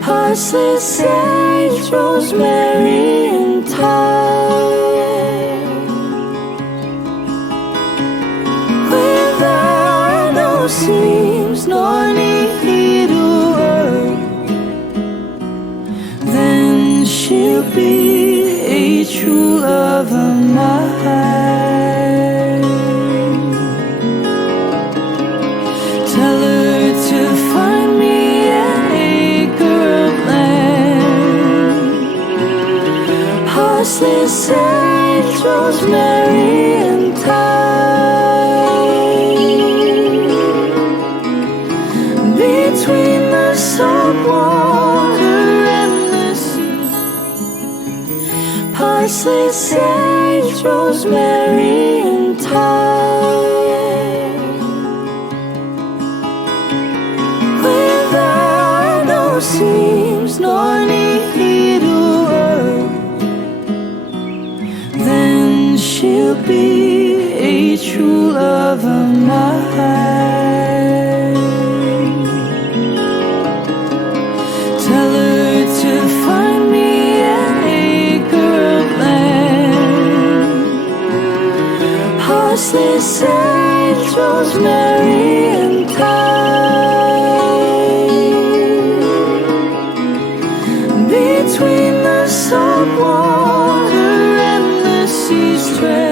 Parsley, sage, rosemary, and thyme, without no seams nor needlework, then she'll be a true love of mine. Tell her to find me parsley, sage, rosemary, and thyme, between the salt water and the sea. Parsley, sage, rosemary, and thyme, without no seams nor needlework, then she'll be a true love of mine. Tell her to find me an acre of land, parsley, sage, rosemary, and thyme, between the salt water and the sea strand.